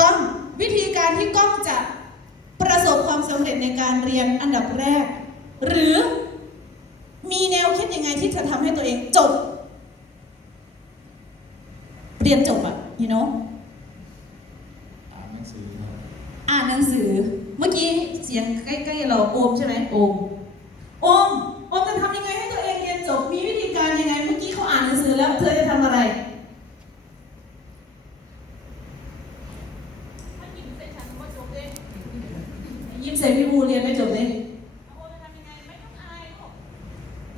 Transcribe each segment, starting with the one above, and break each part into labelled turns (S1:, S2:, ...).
S1: ก้องวิธีการที่ก้องจะประสบความสำเร็จในการเรียนอันดับแรก หรือมีแนวคิดยังไงที่จะทำให้ตัวเองจบ เรียนจบอะ you know
S2: อ่านหนังสือครับ
S1: อ่านหนังสือ เมื่อกี้เสียงใกล้ๆเราโอมใช่ไหมโอมโอมโอมจะทำยังไงให้ตัวเองเรียนจบมีวิธีการยังไง เมื่อกี้เขาอ่านหนังสือแล้ว เธอจะทำอะไร
S3: ถ้าหยิบเสร็จฉันก็จบเลย
S1: ยิ้ มใส่พี่บูเรียนไม่จบเลย
S3: โอ้จะทำยังไงไม่ต้องอายลูก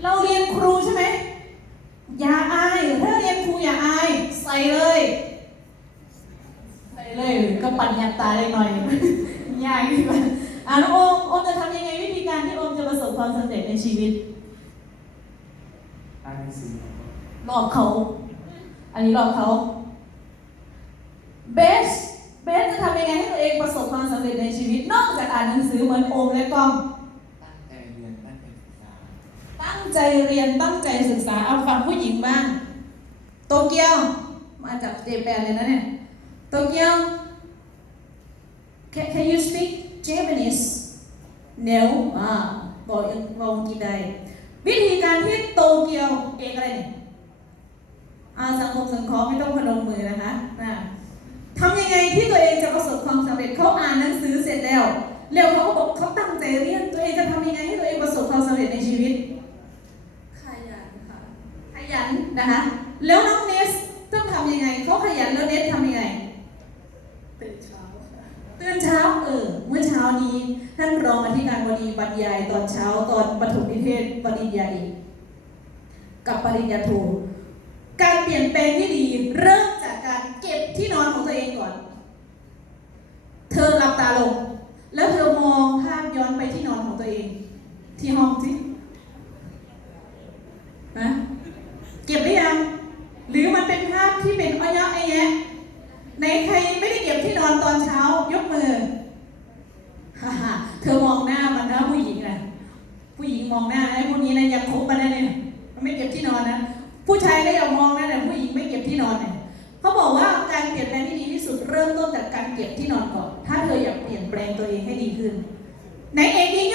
S1: เราเรียนครูใช่ไหมอย่าอายถ้าเรียนครูอย่าอาย ใส่เลย ใส่เลยก็ปัญญาตาได้หน่อยยากดีกว่าอะน้องโอมโอมจะทำยังไงวิธีการที่โอมจะประสบความสำเร็จในชีวิต
S2: อ่านหนังสือครับ
S1: หลอกเขา อันนี้หลอกเขาเบส เบสจะทำยังไงให้ตัวเองประสบความสำเร็จในชีวิต นอกจากอ่านหนังสือเหมือนโอมและกอง
S2: ตั้งใจเรียนตั้งใจศึกษา
S1: ตั้งใจเรียนตั้งใจศึกษาเอาฟังผู้หญิงบ้าง โตเกียว มาจากเจแปนเลยนะเนี่ย โตเกียว can, can you speak Japanese no อ่าบอกยังบอกอังกฤษได้วิธีการที่โตเกียวเอกอะไรเนี่ยอาสังคมสังเคราะห์ไม่ต้องพนมมือนะคะ แล้วแล้วเขาก็บอกเขาตั้งใจเรียนตัวเองจะทำยังไงให้ตัวเองประสบความสำเร็จในชีวิต
S3: ขยันค่ะ
S1: ขยันนะคะ แล้วน้องเนสต้องทำยังไงเขาขยันแล้วเนสทำยังไง
S3: ตื่นเช้าค่ะ
S1: ตื่นเช้าเออเมื่อเช้านี้ท่านรองอธิการบดีบรรยายตอนเช้าตอนปฐมนิเทศปริญญาเอกกับปริญญาโทการเปลี่ยนแปลงที่ดีเริ่มจากการเก็บที่นอนของตัวเองก่อน เธอหลับตาลง แล้วเธอมองภาพย้อนไปที่นอนของตัวเอง ที่ห้องสินะเก็บหรือยัง หรือมันเป็นภาพที่เป็นอ้อยๆไอ้แยะในใครไม่ได้เก็บที่นอนตอนเช้ายกมือฮ่าฮ่าเธอมองหน้ามันนะผู้หญิงนะผู้หญิงมองหน้าไอ้พวกนี้นะอย่าคบมันนะเนี่ยมันไม่เก็บที่นอนนะผู้ชายก็อย่ามองนะแต่ผู้หญิงไม่เก็บที่นอนเนี่ยเขาบอกว่าการเปลี่ยนแปลงที่ดีที่สุดเริ่มต้นจากการเก็บที่นอนก่อน ถ้าเธออยากเปลี่ยนแปลงตัวเองให้ดีขึ้น ไหนเอกยิง